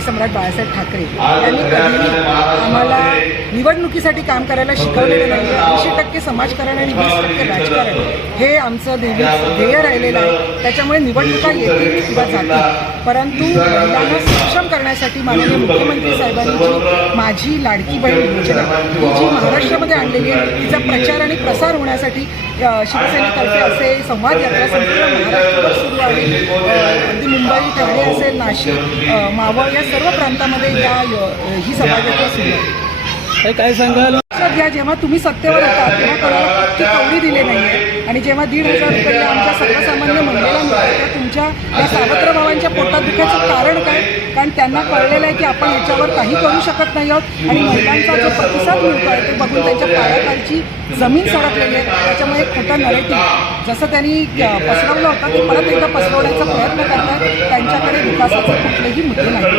सम्राट बाळासाहेब ठाकरे यांनी कधीही आम्हाला निवडणुकीसाठी काम करायला शिकवलेलं नाही आहे. 80% समाजकारण आणि 20% राजकारण हे आमचं ध्येय राहिलेलं आहे. त्याच्यामुळे निवडणुका येतील किंवा जातील, परंतु महिलांना सक्षम करण्यासाठी माननीय मुख्यमंत्री साहेबांनी जी माझी लाडकी बहीण योजना ही जी महाराष्ट्रामध्ये आणलेली आहे, तिचा प्रचार आणि प्रसार होण्यासाठी शिवसेनेतर्फे असे संवाद यात्रा संपूर्ण महाराष्ट्रावर सुरू आहे. अगदी मुंबई, ठाणे असेल, नाशिक, मावळ या सर्व प्रांतामध्ये ही सभायात्रा सुरू आहे. काय सांगाल? जेव्हा तुम्ही सत्तेवर होता तेव्हा कोणाला पक्की कवडी दिले नाही आहे आणि जेव्हा 1,500 रुपये आमच्या सर्वसामान्य महिलेला मिळतात, तर तुमच्या या सावत्र भावांच्या पोटात दुखायचं कारण काय? कारण त्यांना कळलेलं आहे की आपण याच्यावर काही करू शकत नाही आहोत आणि महिलांचा जो प्रतिसाद मिळतो आहे ते बघून त्यांच्या पायाखालची जमीन सरकलेली आहे. त्याच्यामुळे खोटं नरेटिव्ह जसं त्यांनी पसरवलं होतं ते परत एकदा पसरवण्याचा प्रयत्न करतात. त्यांच्याकडे विकासाचे कुठलेही मुद्दे नाही.